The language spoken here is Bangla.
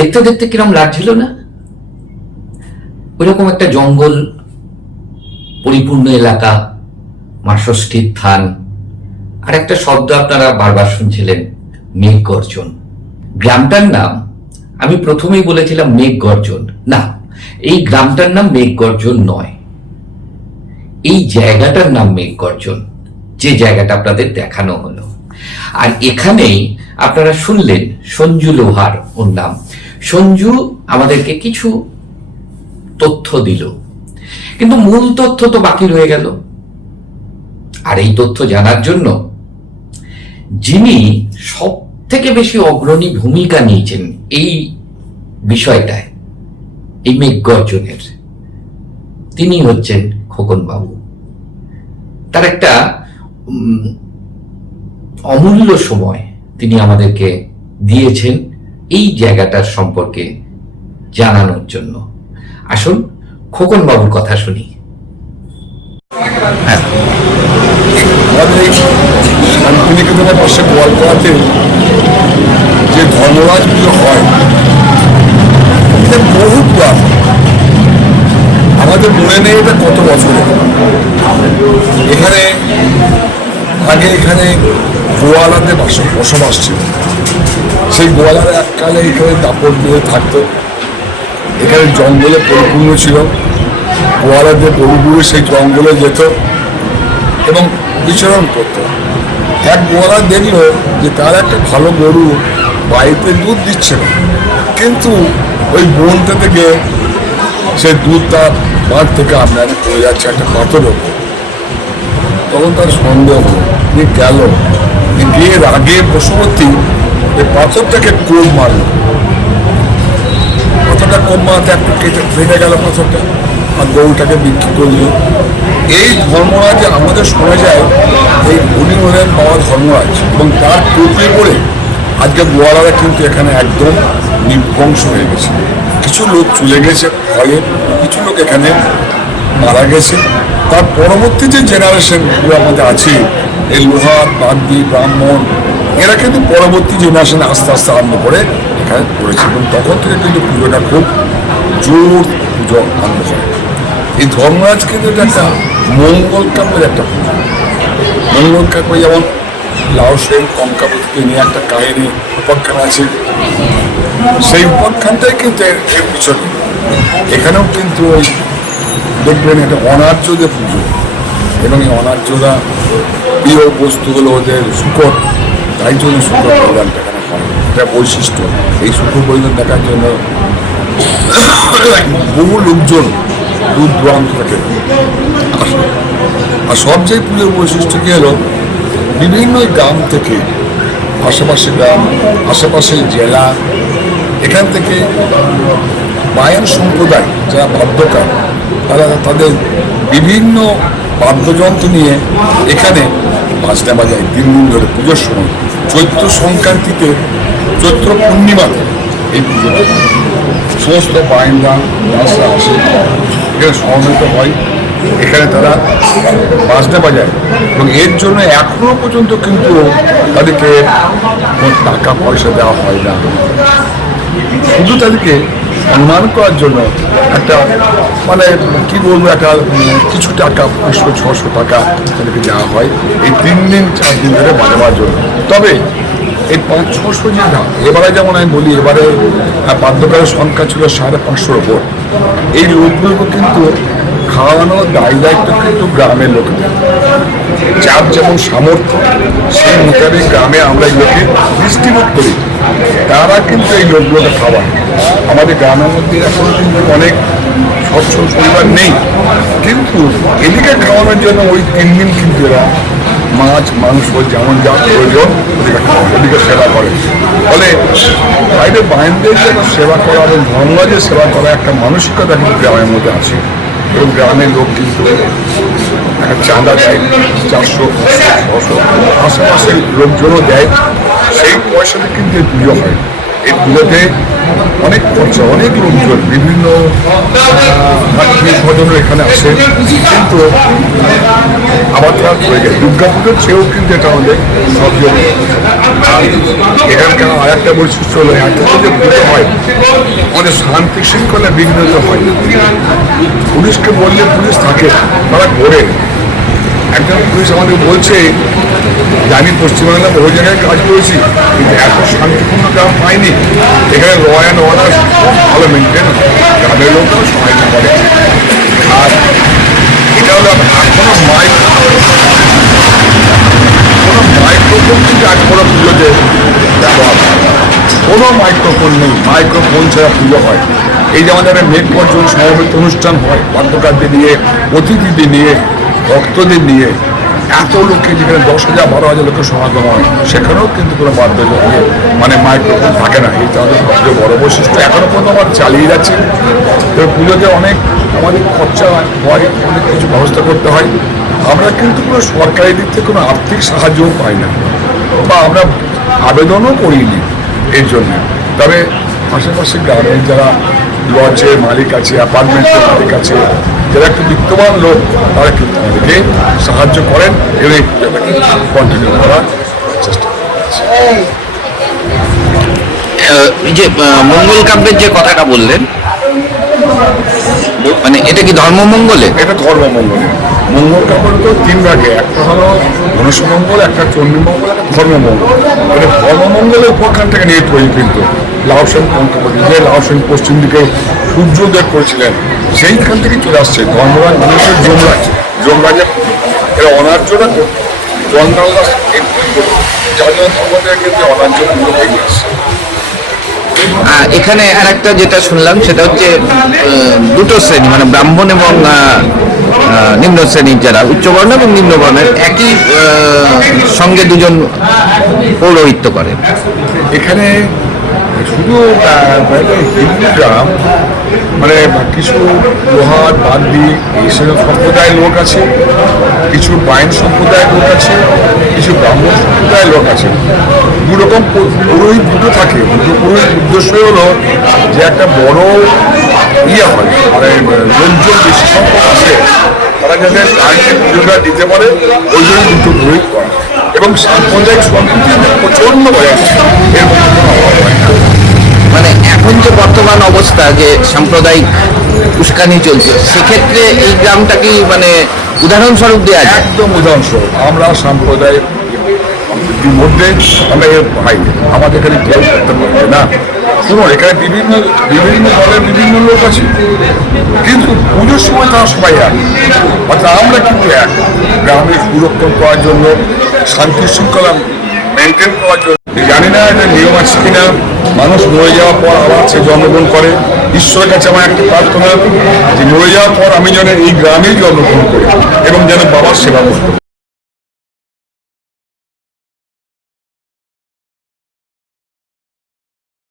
দেখতে দেখতে কিরম লাগছিল না? ওইরকম একটা জঙ্গল, পরিপূর্ণ এলাকা মা ষষ্ঠীর থান, আর একটা শব্দ আপনারা বারবার শুনছিলেন, মেঘ গর্জন। গ্রামটার নাম আমি প্রথমেই বলেছিলাম মেঘ গর্জন। না, এই গ্রামটার নাম মেঘ গর্জন নয়। এই জায়গাটার নাম মেঘ গর্জন। যে জায়গাটা আপনাদের দেখানো হলো। আর এখানেই আপনারা শুনলেন সঞ্জু লোহার ওর নাম। সঞ্জু আমাদেরকে কিছু তথ্য দিল। কিন্তু মূল তথ্য তো বাকি রয়ে গেল। আর এই তথ্য জানার জন্য যিনি সব থেকে বেশি অগ্রণী ভূমিকা নিয়েছেন এই বিষয়টায়, এই মেঘগর্জনের, তিনি হচ্ছেন খোকন বাবু তার একটা অমূল্য সময় তিনি আমাদেরকে দিয়েছেন। এই জায়গাটার সম্পর্কে জানানোর জন্য। আসুন খোকন বাবুর কথা শুনি। এই শান্তিনিকেতনের পাশে গোয়ালপাড়াতে যে ধর্মরাজ হয়, এটা বহু পুরাণ আমাদের মনে নেই এটা কত বছরে এখানে, আগে এখানে গোয়ালাদের বাস, বসবাস ছিল। সেই গোয়ালারা এককালে এখানে দাপট দিয়ে থাকতো। এখানে জঙ্গলে পরিপূর্ণ ছিল। গোয়ালাদের গরুগুলো সেই জঙ্গলে যেত এবং বিচরণ করতো। এক গোয়ালা দেখল যে তার একটা ভালো গরু বাড়িতে দুধ দিচ্ছে না। কিন্তু ওই বনটা থেকে সে দুধ তার বাঁধ থেকে আপনার পড়ে যাচ্ছে একটা পাথর তখন তার সন্দেহ যে গেল গিয়ে রাগে বশবর্তী এই পাথরটাকে কোপ মারলো পাথরটা কোপ মারাতে একটু কেটে গেল পাথরটা, আর গরুটাকে বিক্রি করল। এই ধর্মরাজ আমাদের শোনা যায়, এই উনি হলেন বাবা ধর্মরাজ, এবং তার টুপি পরে আজকে গোয়ালারা কিন্তু এখানে একদম নির্বংশ হয়ে গেছে। কিছু লোক চলে গেছে ফলে কিছু লোক এখানে মারা গেছে। তার পরবর্তী যে জেনারেশনগুলো আমাদের আছে এই লোহার বাগদি ব্রাহ্মণ, এরা কিন্তু পরবর্তী জেনারেশন আস্তে আস্তে আরম্ভ করে এখানে করেছে। এবং তখন থেকে কিন্তু পুজোটা খুব জোর পুজো আরম্ভ হয়। এই ধর্মরাজ কিন্তু এটা একটা মঙ্গল কাপের একটা পুজো। মঙ্গল কাপে যেমন লাউসেন কঙ্কাবতীকে নিয়ে একটা কাহিনী, উপাখ্যান আছে। সেই উপাখ্যানটাই কিন্তু এর পিছনে। এখানেও কিন্তু ওই দেখবেন এটা অনার্যদের পুজো। এবং এই অনার্যরা প্রিয় বস্তু হলো ওদের শুকর। তাই জন্য শুকর পরিধানটা এখানে হয়। এটা বৈশিষ্ট্য। এই শুকর পরিধান দেখার জন্য বহু লোকজন দূর দূরান্ত থেকে আসে। আর সবচেয়ে প্রিয় বৈশিষ্ট্য কি হলো? বিভিন্ন গ্রাম থেকে আশেপাশে গ্রাম আশেপাশের জেলা, এখান থেকে বায়ান সম্প্রদায় যারা বাদ্যকার, তারা তাদের বিভিন্ন বাদ্যযন্ত্র নিয়ে এখানে বাজনা বাজায় তিন দিন ধরে পুজোর সময়। চৈত্র সংক্রান্তিতে চৈত্র পূর্ণিমাতে এই পুজোটা সমস্ত বায়নরা দাসরা আসে, এখানে সমবেত হয়। এখানে তারা বাজনা বাজায়। এবং এর জন্য এখনও পর্যন্ত কিন্তু তাদেরকে টাকা পয়সা দেওয়া হয় না। শুধু তাদেরকে সম্মান করার জন্য একটা মানে কি বলব একটা কিছু টাকা পাঁচশো ছশো টাকা তাদেরকে দেওয়া হয় এই তিন দিন চার দিন ধরে বাজাবার জন্য। তবে এই পাঁচ ছশো যে না এবারে যেমন আমি বলি এবারে আহ, বাদ্যকারের সংখ্যা ছিল সাড়ে পাঁচশোর ওপর। এই লোকগুলোকে কিন্তু খাওয়ানোর দায় দায়িত্ব কিন্তু গ্রামের লোকদের। যার যেমন সামর্থ্য সেই মোতাবেক গ্রামে আমরা এগুলোকে ডিস্ট্রিবিউট করি। তারা কিন্তু এই লোকগুলোকে খাওয়ায়। আমাদের গ্রামের মধ্যে এখন অনেক সচ্ছল পরিবার নেই। কিন্তু এদিকে খাওয়ানোর জন্য ওই তিন দিন কিন্তু এরা মাছ, মাংস, যেমন যা প্রয়োজন, ওদিকে ওদিকে সেবা করে। ফলে বাইরে বাইরের জন্য সেবা করা এবং ধর্মরাজের সেবা করা একটা মানসিকতা কিন্তু গ্রামের মধ্যে আছে। এবং গ্রামের লোক কিন্তু একটা চাঁদা দেয়, চারশো, ছশো আশেপাশের লোকজনও দেয়। সেই পয়সাতে কিন্তু পুজো হয়। পুজোতে অনেক খরচা, অনেক লোকজন, বিভিন্ন স্বজনও এখানে আসে। কিন্তু আবার তার গেছে। দুর্গা পুজোর চেয়েও কিন্তু এটা আমাদের আর এখানকার আর একটা বৈশিষ্ট্য হলো যে পুজো হয়, আমাদের শান্তি শৃঙ্খলা বিঘ্নিত হয়। পুলিশকে বললে পুলিশ থাকে, তারা করে একজন পুলিশ আমাদের বলছে যে আমি পশ্চিমবাংলা বহু জায়গায় কাজ করেছি, কিন্তু এত শান্তিপূর্ণ গ্রাম পাইনি। এখানে ল অ্যান্ড অর্ডার ভালো মেনটেন গ্রামের লোকরাও সহায়তা করে। আর এটা হলো এখনও মাইক, কোনো মাইক্রোফোন কিন্তু আজ কোনো পুজোতে ব্যবহার। কোনো মাইক্রোফোন নেই, মাইক্রোফোন ছাড়া পুজো হয়। এই যে আমাদের মেঘ পর্যন্ত সমবেত অনুষ্ঠান হয় বাদ্যকারদের নিয়ে অতিথিদের নিয়ে ভক্তদের নিয়ে এত লোককে যেখানে দশ হাজার, বারো হাজার লোকের সমাগম হয়, সেখানেও কিন্তু কোনো বাদ্য নিয়ে মানে মাইক্রোফোন থাকে না। এটা আমাদের সবচেয়ে বড় বৈশিষ্ট্য, এখনও পর্যন্ত আমার চালিয়ে যাচ্ছে। তো পুজোতে অনেক আমাদের খরচা হয় অনেক কিছু ব্যবস্থা করতে হয়। আমরা কিন্তু কোনো সরকারি দিক থেকে কোনো আর্থিক সাহায্যও পাই না। বা আমরা আবেদনও করিনি এর জন্য। তবে আশেপাশে গ্রামের যারা লজের মালিক আছে অ্যাপার্টমেন্টের মালিক আছে যারা একটু বিত্তবান লোক তারা কিন্তু আমাদেরকে সাহায্য করেন এবং এই কন্টিনিউ করার চেষ্টা করছে। যে মঙ্গল কাব্যের যে কথাটা বললেন মানে এটা কি ধর্মমঙ্গলে এটা ধর্মমঙ্গল মঙ্গল। কাপড় তো তিন ভাগে একটা হলো মনুষ্যমঙ্গল একটা চণ্ডীমঙ্গল একটা ধর্মমঙ্গল এটা ধর্মমঙ্গলের উপরখান থেকে নিয়ে তৈরি কিন্তু লাউসেন পঞ্চপতি যে লাউ সেন পশ্চিম দিকে সূর্যোদয় করেছিলেন। সেইখান থেকে চলে আসছে ধর্মরাজ মানুষের যমরাজ। যমরাজের এরা অনার্যরা জন্মাল দাস যার জন্য ধর্মদের ক্ষেত্রে অনার্য এখানে আর একটা যেটা শুনলাম সেটা হচ্ছে দুটো শ্রেণি মানে ব্রাহ্মণ এবং নিম্ন শ্রেণির যারা উচ্চবর্ণ এবং নিম্নবর্ণের একই সঙ্গে দুজন পৌরোহিত্য করেন এখানে শুধু আহ, মানে কিছু লোহার বান্দি এইসব সম্প্রদায়ের লোক আছে কিছু বাইন সম্প্রদায়ের লোক আছে কিছু ব্রাহ্মণ সম্প্রদায়ের লোক আছে। দু রকম পুরোহিত দুটো থাকে দুটো পুরোহিত উদ্দেশ্য হলো যে একটা বড় ইয়ে হয় মানে লোকজন বেশি সংখ্যক আছে তারা যাতে টাইমে পুজোটা দিতে পারে ওই জন্য দুটো পুরোহিত করা এবং সাম্প্রদায়িক সম্প্রীতি প্রচণ্ড আছে এর কোনো অভাব হয় না। মানে এখন যে বর্তমান অবস্থা যে সাম্প্রদায়িক উস্কানি চলছে, সেক্ষেত্রে এই গ্রামটা কি মানে উদাহরণস্বরূপ দেওয়া যায়। একদম উদাহরণস্বরূপ, আমরা সাম্প্রদায়িক মধ্যে আমরা ভাই আমাদের এখানে কেউ করতে পারবে না। শুনুন, এখানে বিভিন্ন বিভিন্ন দলের বিভিন্ন লোক আছে, কিন্তু পুজোর সময় তারা সবাই এক। অর্থাৎ আমরা কিন্তু এক। গ্রামের সুরক্ষণ করার জন্য, শান্তি শৃঙ্খলা মেনটেন করার জন্য। জানি না এটা নিয়ম আছে কিনা। মানুষ মরে যাওয়ার পর আবার সে জন্মগ্রহণ করে ঈশ্বরের কাছে আমার একটা প্রার্থনা যে মরে যাওয়ার পর আমি যেন এই গ্রামেই জন্মগ্রহণ করি এবং যেন বাবার সেবা করতে।